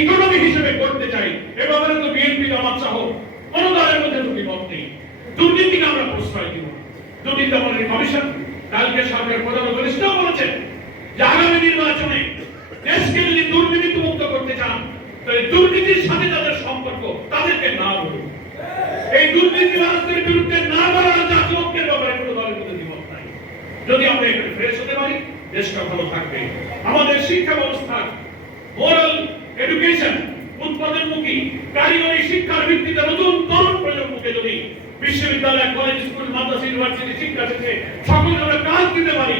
Economy হিসেবে করতে চাই, এ ব্যাপারে তো বিএনপি, জামাত সহ কোন দলের মধ্যে দুটি মত নেই। দুর্নীতিকে আমরা প্রশ্রয় দিব। দুর্নীতি দমনের কমিশন, কালকে সরকার প্রধান উপদেষ্টা বলেছেন যে আগামী নির্বাচনে দেশকে যদি দুর্নীতি মুক্ত করতে চান, তাহলে দুর্নীতির সাথে তাদের সম্পর্ক তাদেরকে না বলুন। এই দুর্নীতি রাজনীতির বিরুদ্ধে না বলার জাতীয় ব্যাপারে কোনো দলের মধ্যে দ্বিমত নাই। যদি আমরা এখানে ফ্রেশ হতে পারি, দেশটা ভালো থাকবে। আমাদের শিক্ষা ব্যবস্থা মোরাল এডুকেশন উৎপাদনমুখী কারিগরি শিক্ষার ভিত্তিতে নতুন তরুণ প্রজন্মকে যদি বিশ্ববিদ্যালয় কলেজ স্কুল মাদ্রাসা ইউনিভার্সিটি শিক্ষা শেষে সকল আমরা কাজ দিতে পারি,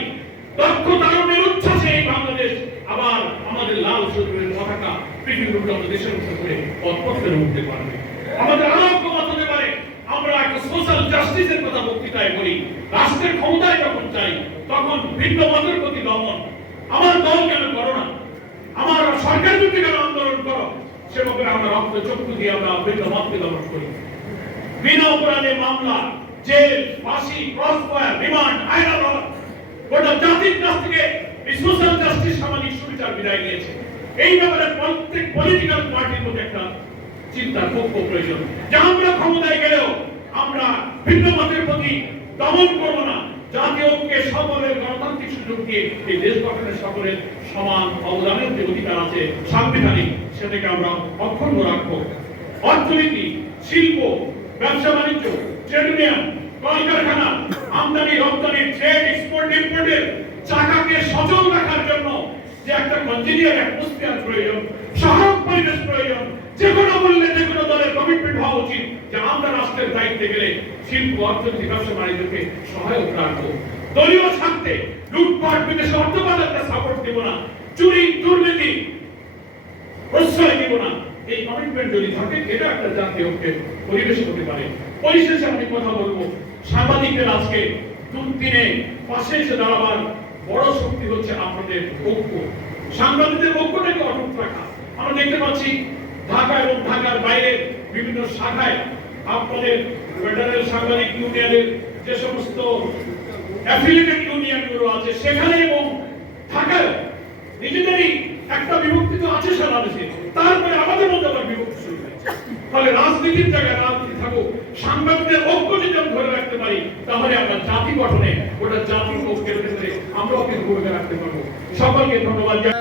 দক্ষ তারুণের উচ্ছ্বাসে এই বাংলাদেশ আবার আমাদের লাল সরকারের পতাকা পৃথিবীর উন্নত দেশের মতো করে পথপথে উঠতে পারবে। আমাদের আরও ঐক্যমত হতে পারে। আমরা একটা সোশ্যাল জাস্টিসের কথা বক্তৃতায় বলি। রাষ্ট্রের ক্ষমতায় যখন চাই তখন ভিন্ন মতের প্রতি দমন। আমার দল কেন করো না? আমার সরকার বিরুদ্ধে কেন আন্দোলন করো, সে ব্যাপারে আমরা রক্ত চক্ষু দিয়ে আমরা ভিন্ন মতকে দমন করি। বিনা অপরাধে মামলা, জেল, ফাঁসি ক্রস ফায়ার রিমান্ড আইনাল গোটা জাতির কাছ থেকে সোশ্যাল জাস্টিস সামাজিক সুবিচার বিদায় নিয়েছে। এই ব্যাপারে প্রত্যেক পলিটিক্যাল পার্টির মধ্যে একটা চিন্তার পক্ষ প্রয়োজন। যা আমরা ক্ষমতায় গেলেও আমরা ভিন্ন মতের প্রতি দমন করব না। জাতীয় সকলের গণতান্ত্রিক সুযোগ দিয়ে এই দেশ গঠনের সকলের সমান অবদানের যে অধিকার আছে, সাংবিধানিক, সেটাকে আমরা অক্ষুণ্ণ রাখব। অর্থনীতি, শিল্প, ব্যবসা, বাণিজ্য, ট্রেড ইউনিয়ন, কলকারখানা, আমদানি, রপ্তানি, ট্রেড, এক্সপোর্ট, ইম্পোর্টের চাকাকে সচল রাখার জন্য যে একটা কন্টিনিউয়ার অ্যাটমসফিয়ার প্রয়োজন, সহায়ক পরিবেশ প্রয়োজন যে কোনো মূল্যে যে কোনো দলের কমিটমেন্ট হওয়া উচিত যে আমরা রাষ্ট্রের দায়িত্বে গেলে শিল্প অর্থনীতি ব্যবসা বাণিজ্যকে সহায়ক রাখব। দলীয় স্বার্থে লুটপাট বিদেশে অর্থ সাপোর্ট দেব না। চুরি, দুর্নীতি প্রশ্রয় দিব না। এই কমিটমেন্ট যদি থাকে, এটা একটা জাতীয় ঐক্যের পরিবেশ হতে পারে। পরিশেষে আমি কথা বলব, সাংবাদিকদের আজকে পাশে এসে দাঁড়াবার বড় শক্তি হচ্ছে আপনাদের ঐক্য। সাংবাদিকদের ঐক্যটাকে অটুট রাখা। আমরা দেখতে পাচ্ছি, ঢাকা এবং ঢাকার বাইরে বিভিন্ন শাখায় আপনাদের ফেডারেল সাংবাদিক ইউনিয়নের যে সমস্ত অ্যাফিলিয়েটেড ইউনিয়নগুলো আছে, সেখানে এবং ঢাকায় নিজেদেরই একটা বিভক্তি তো আছে সারা দেশে তারপরে আমাদের মধ্যে আবার বিভক্তি শুরু হয়েছে। ফলে রাজনীতির জায়গায় রাজনীতি থাকুক সাংবাদিকদের ঐক্য যদি আমরা ধরে রাখতে পারি, তাহলে আমরা জাতি গঠনে ওটা জাতির ঐক্যের ক্ষেত্রে আমরাও কিন্তু ভূমিকা রাখতে পারব। সকলকে ধন্যবাদ।